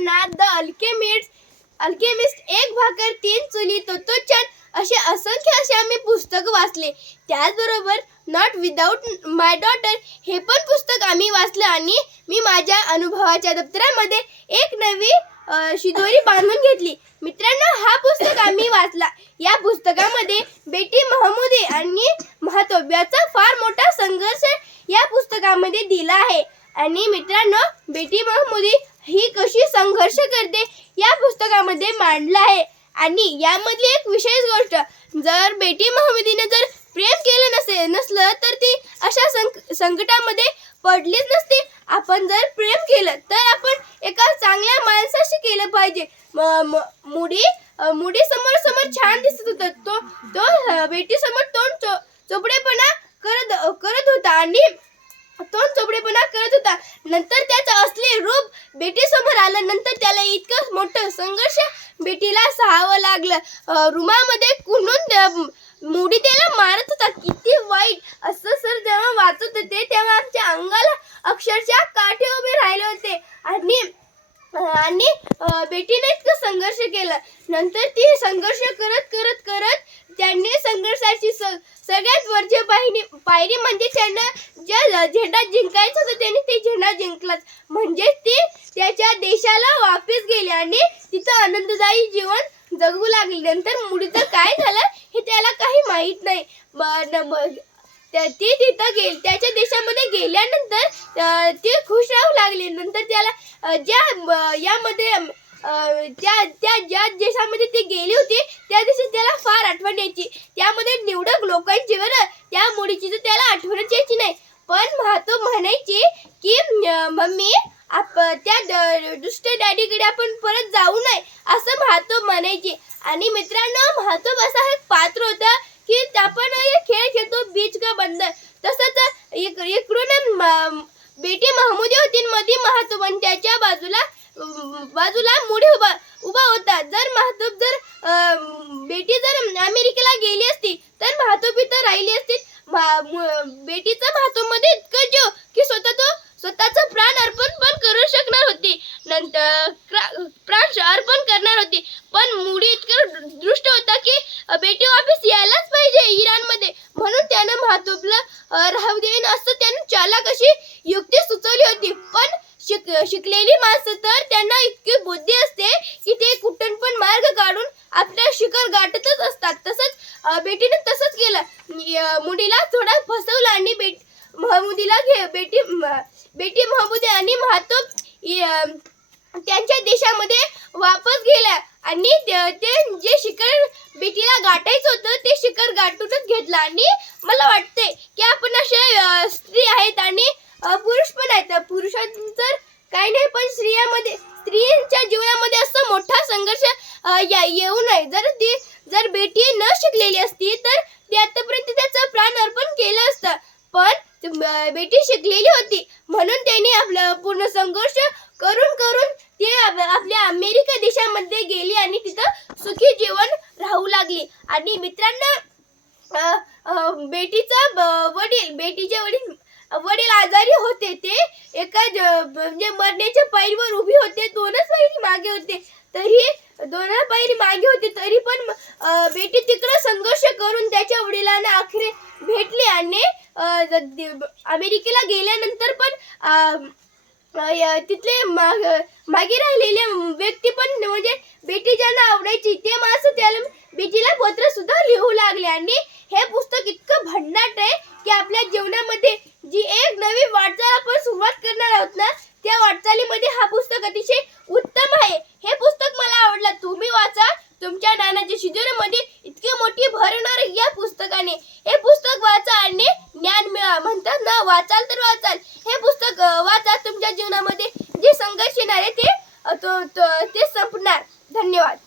मित्रांना the alchemist alchemist एक भाकर तीन चुली तत्वचन असे असंख्य असे आम्ही पुस्तक वाचले. त्याचबरोबर नॉट विदाऊट माय डॉटर हे पण पुस्तक आम्ही वाचलं आणि मी माझ्या अनुभवाच्या दप्तरामध्ये एक नवी शिदोरी बांधून घेतली. मित्रांनो हा पुस्तक आम्ही वाचला. या पुस्तकामध्ये बेटी महमुदे आणि महत्त्व फार मोठा संघर्ष या पुस्तकामध्ये दिला आहे. आणि मित्रांनो बेटी महमुदी ही कशी संघर्ष करते या पुस्तकामध्ये मांडलं आहे. आणि यामधली एक विशेष गोष्ट जर बेटी महमूदीने जर प्रेम केलं नसे नसलं तर ती अशा संक संकटामध्ये पडलीच नसती. आपण जर प्रेम केलं तर आपण एका चांगल्या माणसाशी केलं पाहिजे. म- म- मुडी मुडी समोर समोर छान दिसत होता. तो तो बेटी समोर तो आल्यानंतर त्याला इतकं मोठं संघर्ष बेटीला सहावं लागलं. रुमामध्ये कुणून मुडी त्याला मारत होता. किती वाईट असं सर जेव्हा वाचत होते तेव्हा आमच्या अंगाला अक्षरशः काठे उभे राहिले होते आणि अं, आणि अं, बेटीने इतकं संघर्ष केला. नंतर ती संघर्ष करत करत करत त्यांनी संघर्षाची सगळ्यात वरची पायरी पायरी म्हणजे त्यांना ज्या झेंडा जिंकायचा होता त्यांनी ते झेंडा जिंकलाच. म्हणजे ती त्याच्या देशाला वापस गेली आणि तिचं आनंददायी जीवन जगू लागली. नंतर मुलीचं काय झालं हे त्याला काही माहीत नाही. ती तिथं गेली त्याच्या देशामध्ये गेल्यानंतर ते ती खुश राहू लागली. नंतर त्याला ज्या यामध्ये त्या त्या ज्या देशामध्ये ती गेली होती त्या दिवशी त्याला फार आठवण यायची. त्यामध्ये निवडक लोकांची बरं त्या मुलीची तर त्याला आठवणच यायची नाही. पण महातो म्हणायची की मम्मी आप त्या दुष्ट डॅडीकडे आपण परत जाऊ नये असं महातो म्हणायची. आणि मित्रांनो महातो असा एक पात्र होता की आपण हे खेळ खेळतो बीच का बंदर. तसंच इकडून बेटी महमूदी होती मधी महातो पण त्याच्या बाजूला बाजूला मुडी उभा उभा होता. जर महातोब जर बेटी जर अमेरिकेला गेली असती तर महातोब इथं राहिली असती. मा- मु- बेटीचं इतकं जीव की स्वतः तो स्वतःचं प्राण अर्पण पण करू शकणार होती. नंतर प्राण अर्पण करणार होती. पण मुडी इतकं दृष्ट होता की बेटी वापस यायलाच पाहिजे इराणमध्ये म्हणून त्यानं महातोबला अं, राहू देईन असं त्यानं चालाक अशी युक्ती सुचवली होती पण शिक शिकलेली माणसं तर त्यांना इतकी बुद्धी असते की ते कुठून पण मार्ग काढून आपल्या शिखर गाठतच असतात. तसंच बेटीने तसंच केलं. मुलीला थोडा फसवलं आणि बेट महमुदीला घे बेटी बेटी महमुदी आणि महातोब त्यांच्या देशामध्ये वापस गेल्या. आणि ते ते जे शिखर बेटीला गाठायचं होतं ते शिखर गाठूनच घेतलं. आणि मला वाटतं की आपण असे अं, स्त्री आहेत आणि अं, पुरुष पण आहेत पुरुषांचं तर काही नाही पण स्त्रियामध्ये स्त्रियांच्या जीवनामध्ये असं मोठा संघर्ष अं, या- येऊ नये जर ती जर बेटी न शिकलेली असती तर ती आतापर्यंत त्याचं प्राण अर्पण केलं असतं. पण बेटी शिकलेली होती. म्हणून त्यांनी आपलं पूर्ण संघर्ष करून करून ते आप- आपल्या अमेरिका देशामध्ये गेली आणि तिथं सुखी जीवन राहू लागली. आणि मित्रांनो बेटीचा ब- वडील बेटीचे वडील वडील आजारी होते ते. एका ज- म्हणजे मरण्याच्या पायरीवर उभी होते. दोनच पायरी मागे होते. तरी दोन पायरी मागे होते. तरी पण बेटी तिकडं संघर्ष करून त्याच्या वडिलांना अखेर भेटले आणि अमेरिकेला गेल्यानंतर पण तिथले माग मागे राहिलेले व्यक्ती पण म्हणजे बेटी ज्यांना आवडायची ते माणसं त्याला बेटीला पत्र सुद्धा लिहू लागले. आणि हे पुस्तक इतकं भन्नाट आहे की आपल्या जीवनात जी एक नवी वाटचाल आपण सुरुवात करणार आहोत ना त्या वाटचालीमध्ये हा पुस्तक अतिशय उत्तम आहे हे पुस्तक मला आवडलं तुम्ही वाचा तुमच्या ज्ञानाच्या शिजोरीमध्ये इतकी मोठी भर होणार या पुस्तकाने हे पुस्तक वाचा आणि ज्ञान मिळा वाचाल तर वाचाल. हे पुस्तक वाचा तुमच्या जीवनामध्ये. जे संघर्ष येणार आहे ते ते संपणार. धन्यवाद.